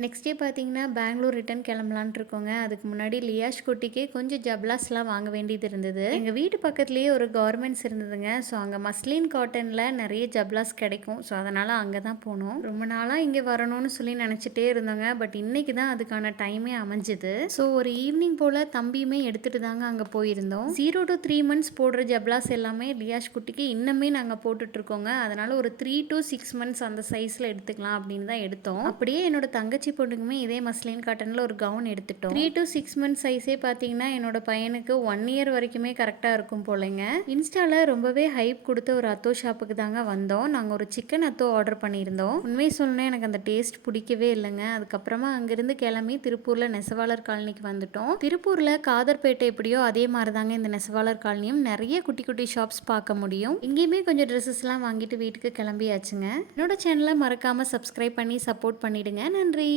Next day பார்த்தீங்கன்னா Bangalore return கிளம்பலான்ட்டு இருக்கோங்க. அதுக்கு முன்னாடி லியாஷ் குட்டிக்கு கொஞ்சம் ஜப்லாஸ்லாம் வாங்க வேண்டியது இருந்தது. எங்கள் வீட்டு பக்கத்துலேயே ஒரு கார்மெண்ட்ஸ் இருந்ததுங்க. ஸோ அங்கே மஸ்லின் காட்டனில் நிறைய ஜப்லாஸ் கிடைக்கும். ஸோ அதனால் அங்கே தான் போனோம். ரொம்ப நாளாக இங்கே வரணும்னு சொல்லி நினச்சிட்டே இருந்தோங்க. பட் இன்னைக்கு தான் அதுக்கான டைமே அமைஞ்சுது. ஸோ ஒரு ஈவினிங் போல் தம்பியுமே எடுத்துகிட்டு தாங்க அங்கே போயிருந்தோம். 0 to 3 months போடுற ஜப்லாஸ் எல்லாமே லியாஷ் குட்டிக்கு இன்னுமே நாங்கள் போட்டுட்ருக்கோங்க. அதனால் ஒரு 3 to 6 months அந்த சைஸில் எடுத்துக்கலாம் அப்படின்னு தான் எடுத்தோம். அப்படியே என்னோட தங்கச்சி பொண்ணுக்குமே இதே மஸ்லின் காட்டனில் ஒரு கவுன் எடுத்துட்டோம். 3 to 6 months சைஸே பார்த்தீங்கன்னா என்னோட பையனுக்கு 1 year வரைக்குமே கரெக்டாக இருக்கும் போலங்க. இன்ஸ்டாவில் ரொம்பவே ஹைப் கொடுத்த ஒரு அத்தோ ஷாப்புக்கு தாங்க வந்தோம். நாங்கள் ஒரு சிக்கன் அத்தோ ஆர்டர் பண்ணியிருந்தோம். உண்மையை சொல்லணும், எனக்கு அந்த டேஸ்ட் பிடிக்கவே இல்லைங்க. அதுக்கப்புறமா அங்கேருந்து கிளம்பி திருப்பூரில் நெசவாளர் காலனிக்கு வந்துட்டோம். திருப்பூரில் காதர்பேட்டை எப்படியோ அதே மாதிரி தாங்க இந்த நெசவாளர் காலனியும். நிறைய குட்டி குட்டி ஷாப்ஸ் பார்க்க முடியும். இங்கேயுமே கொஞ்சம் ட்ரெஸ்ஸஸ்லாம் வாங்கிட்டு வீட்டுக்கு கிளம்பியாச்சுங்க. என்னோட சேனலை மறக்காமல் சப்ஸ்கிரைப் பண்ணி சப்போர்ட் பண்ணிடுங்க. நன்றி.